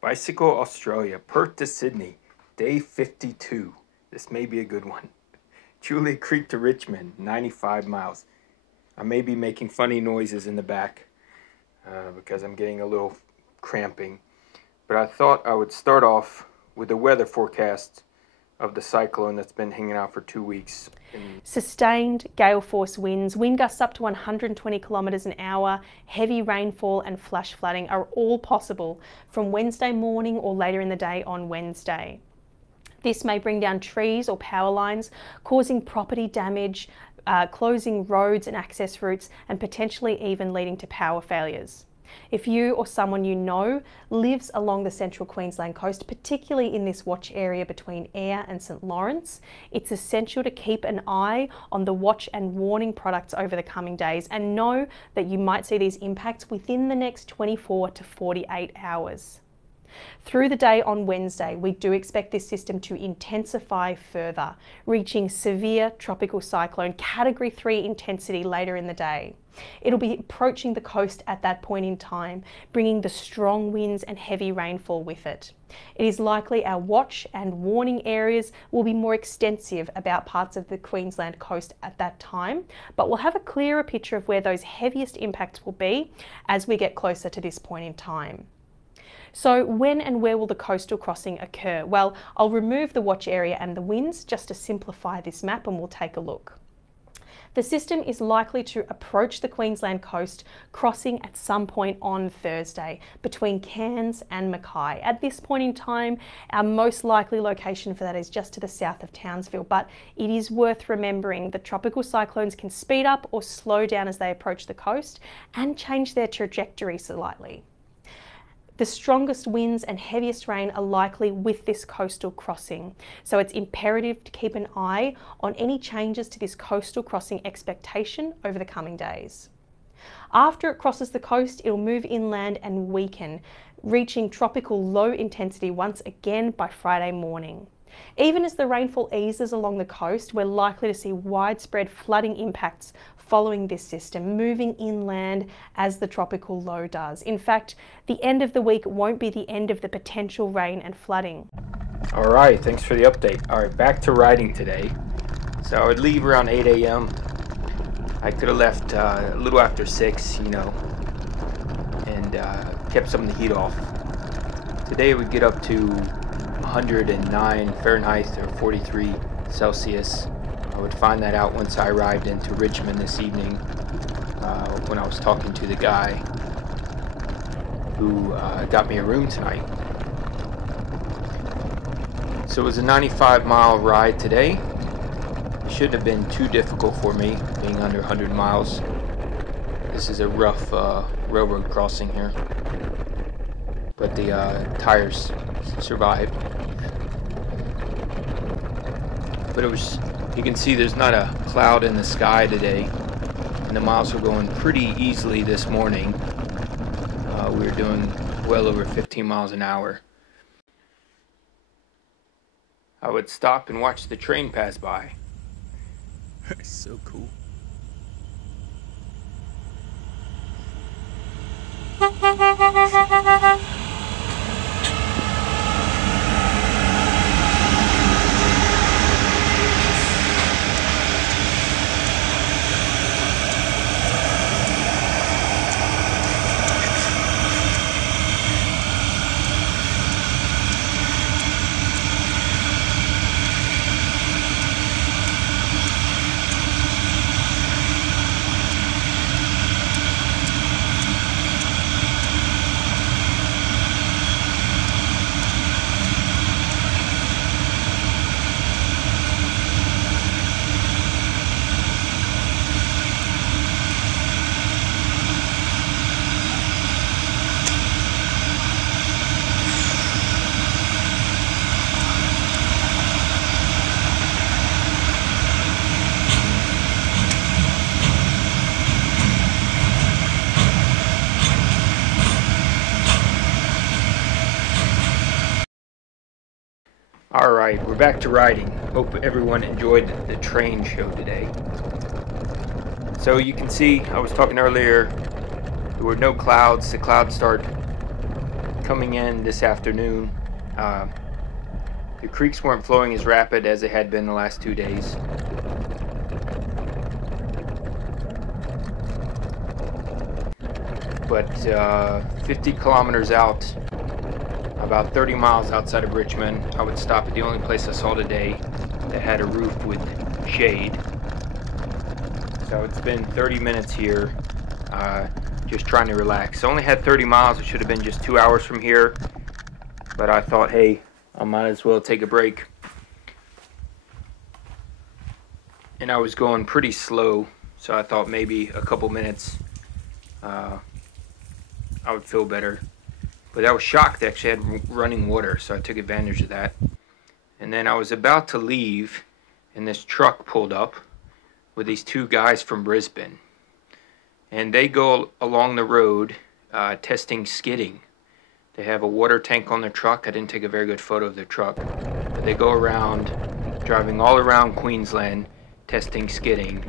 Bicycle Australia, Perth to Sydney, day 52. This may be a good one. Julia Creek to Richmond, 95 miles. I may be making funny noises in the back because I'm getting a little cramping. But I thought I would start off with the weather forecast of the cyclone that's been hanging out for 2 weeks. Sustained gale force winds, wind gusts up to 120 kilometres an hour, heavy rainfall and flash flooding are all possible from Wednesday morning or later in the day on Wednesday. This may bring down trees or power lines, causing property damage, closing roads and access routes, and potentially even leading to power failures. If you or someone you know lives along the central Queensland coast, particularly in this watch area between Eyre and St Lawrence, it's essential to keep an eye on the watch and warning products over the coming days and know that you might see these impacts within the next 24 to 48 hours. Through the day on Wednesday, we do expect this system to intensify further, reaching severe tropical cyclone category 3 intensity later in the day. It'll be approaching the coast at that point in time, bringing the strong winds and heavy rainfall with it. It is likely our watch and warning areas will be more extensive about parts of the Queensland coast at that time, but we'll have a clearer picture of where those heaviest impacts will be as we get closer to this point in time. So when and where will the coastal crossing occur? Well, I'll remove the watch area and the winds just to simplify this map, and we'll take a look. The system is likely to approach the Queensland coast, crossing at some point on Thursday between Cairns and Mackay. At this point in time, our most likely location for that is just to the south of Townsville, but it is worth remembering that tropical cyclones can speed up or slow down as they approach the coast and change their trajectory slightly. The strongest winds and heaviest rain are likely with this coastal crossing, so it's imperative to keep an eye on any changes to this coastal crossing expectation over the coming days. After it crosses the coast, it'll move inland and weaken, reaching tropical low intensity once again by Friday morning. Even as the rainfall eases along the coast, we're likely to see widespread flooding impacts following this system, moving inland as the tropical low does. In fact, the end of the week won't be the end of the potential rain and flooding. All right, thanks for the update. All right, back to riding today. So I would leave around 8 a.m. I could have left a little after 6, and kept some of the heat off. Today we get up to 109 Fahrenheit or 43 Celsius. I would find that out once I arrived into Richmond this evening when I was talking to the guy who got me a room tonight. So it was a 95-mile ride today. It shouldn't have been too difficult for me, being under 100 miles. This is a rough railroad crossing here, but the tires survived. But it was, you can see there's not a cloud in the sky today, and the miles were going pretty easily this morning. We were doing well over 15 miles an hour. I would stop and watch the train pass by. So cool. Alright, we're back to riding. Hope everyone enjoyed the train show today. So you can see, I was talking earlier, there were no clouds. The clouds start coming in this afternoon. The creeks weren't flowing as rapid as they had been the last 2 days. But 50 kilometers out, about 30 miles outside of Richmond, I would stop at the only place I saw today that had a roof with shade. So it's been 30 minutes here, just trying to relax. I only had 30 miles. It should have been just 2 hours from here, but I thought, hey, I might as well take a break. And I was going pretty slow, so I thought maybe a couple minutes I would feel better. But I was shocked they actually had running water, so I took advantage of that. And then I was about to leave, and this truck pulled up with these two guys from Brisbane. And they go along the road testing skidding. They have a water tank on their truck. I didn't take a very good photo of their truck. But they go around, driving all around Queensland, testing skidding.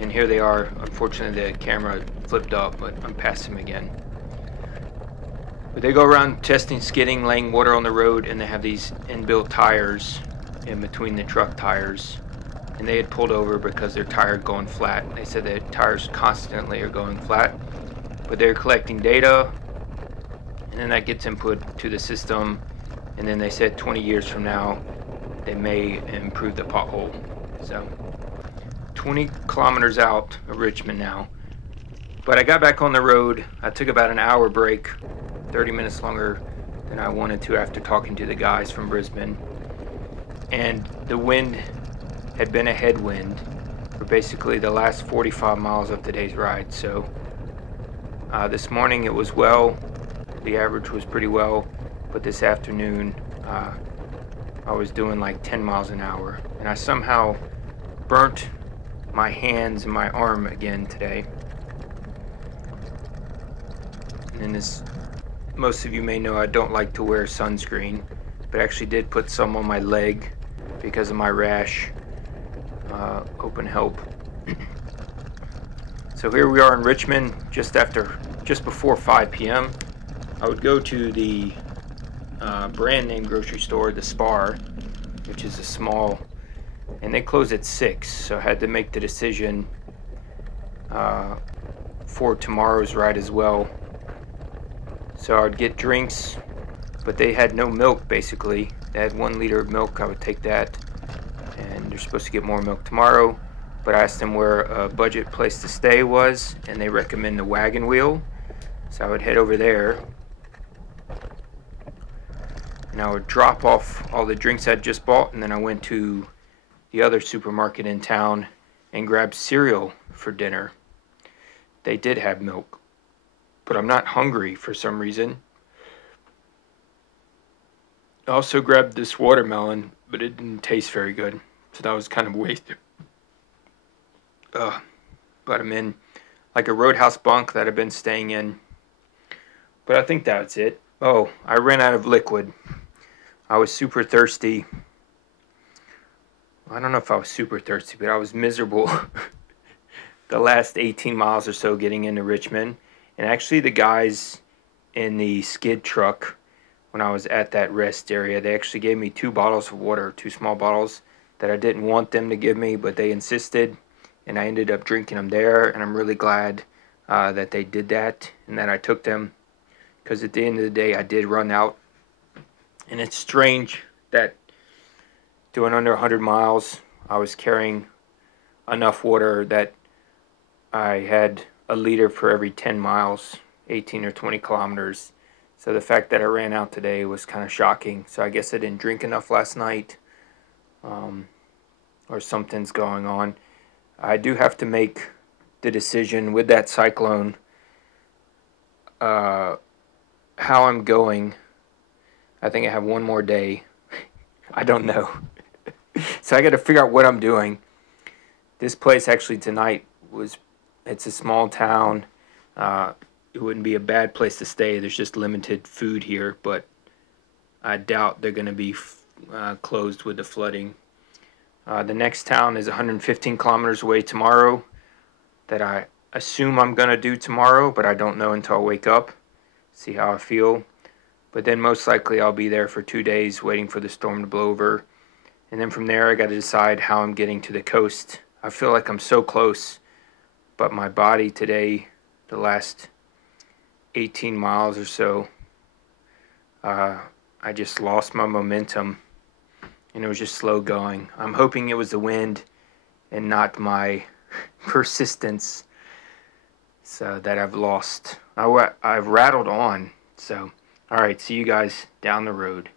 And here they are. Unfortunately, the camera flipped up, but I'm past them again. But they go around testing skidding, laying water on the road, and they have these inbuilt tires in between the truck tires. And they had pulled over because their tire had gone flat. They said that tires constantly are going flat. But they're collecting data, and then that gets input to the system. And then they said 20 years from now, they may improve the pothole. So 20 kilometers out of Richmond now. But I got back on the road. I took about an hour break, 30 minutes longer than I wanted to after talking to the guys from Brisbane. And the wind had been a headwind for basically the last 45 miles of today's ride. So this morning it was well, the average was pretty well, but this afternoon I was doing like 10 miles an hour. And I somehow burnt my hands and my arm again today. And as most of you may know, I don't like to wear sunscreen, but I actually did put some on my leg because of my rash. Open help. So here we are in Richmond, just before 5 p.m. I would go to the brand name grocery store, the Spar, which is a small, and they close at 6, so I had to make the decision for tomorrow's ride as well. So I would get drinks, but they had no milk basically. They had 1 liter of milk. I would take that, and they're supposed to get more milk tomorrow. But I asked them where a budget place to stay was, and they recommend the Wagon Wheel. So I would head over there, and I would drop off all the drinks I'd just bought, and then I went to the other supermarket in town and grabbed cereal for dinner. They did have milk, but I'm not hungry for some reason. I also grabbed this watermelon, but it didn't taste very good, so that was kind of wasted. But I'm in like a roadhouse bunk that I've been staying in. But I think that's it. Oh, I ran out of liquid. I was super thirsty. I don't know if I was super thirsty, but I was miserable the last 18 miles or so getting into Richmond. And actually the guys in the skid truck, when I was at that rest area, they actually gave me 2 bottles of water, 2 small bottles that I didn't want them to give me, but they insisted, and I ended up drinking them there. And I'm really glad that they did that and that I took them, because at the end of the day I did run out. And it's strange that doing under 100 miles I was carrying enough water that I had a liter for every 10 miles, 18 or 20 kilometers. So the fact that I ran out today was kind of shocking. So I guess I didn't drink enough last night, or something's going on. I do have to make the decision with that cyclone, how I'm going. I think I have 1 more day. I don't know. So I got to figure out what I'm doing. This place actually tonight it's a small town. It wouldn't be a bad place to stay. There's just limited food here, but I doubt they're going to be closed with the flooding. The next town is 115 kilometers away tomorrow, that I assume I'm going to do tomorrow, but I don't know until I wake up, see how I feel. But then most likely I'll be there for 2 days waiting for the storm to blow over. And then from there I got to decide how I'm getting to the coast. I feel like I'm so close, but my body today, the last 18 miles or so, I just lost my momentum and it was just slow going. I'm hoping it was the wind and not my persistence, so that I've lost. I've rattled on. So, all right, see you guys down the road.